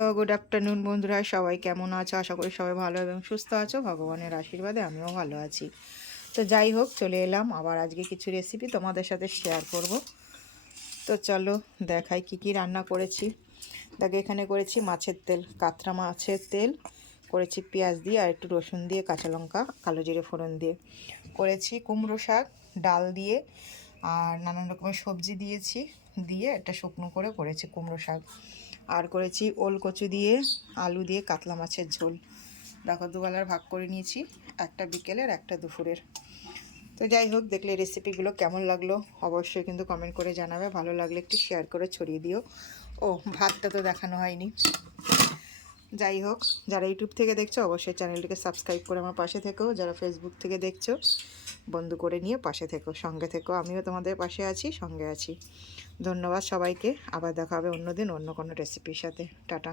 তো good afternoon বন্ধুরা, সবাই কেমন আছো? আশা করি সবাই ভালো এবং সুস্থ আছো। ভগবানের আশীর্বাদে আমিও ভালো আছি। তো যাই হোক, চলে এলাম আবার আজকে কিছু রেসিপি তোমাদের সাথে শেয়ার করব। তো চলো দেখাই কি কি রান্না করেছি। দেখো, এখানে করেছি মাছের তেল, কাতলা মাছের তেল করেছি পেঁয়াজ দিয়ে আর একটু রসুন দিয়ে, কাঁচা লঙ্কা, কালো জিরে ফোড়ন দিয়ে করেছি। কুমড়ো শাক ডাল দিয়ে আর নানান রকমের সবজি দিয়েছি, দিয়ে একটা শুকনো করে করেছি কুমড়ো শাক। আর করেছি ওল কচু দিয়ে আলু দিয়ে কাতলা মাছের ঝোল। দেখো, দুবেলার ভাগ করে নিয়েছি, একটা বিকেলের একটা দুপুরের। তো যাই হোক, দেখলে রেসিপিগুলো কেমন লাগলো অবশ্যই কিন্তু কমেন্ট করে জানাবে। ভালো লাগলে একটু শেয়ার করে ছড়িয়ে দিও। ও, ভাতটা তো দেখানো হয়নি। যাই হোক, যারা ইউটিউব থেকে দেখছো অবশ্যই চ্যানেলটিকে সাবস্ক্রাইব করে আমার পাশে থেকো। যারা ফেসবুক থেকে দেখছো বন্ধু করে নিয়ে পাশে থেকো, সঙ্গে থেকো। আমিও তোমাদের পাশে আছি, সঙ্গে আছি। ধন্যবাদ সবাইকে। আবার দেখা হবে অন্যদিন অন্য কোনো রেসিপির সাথে। টাটা।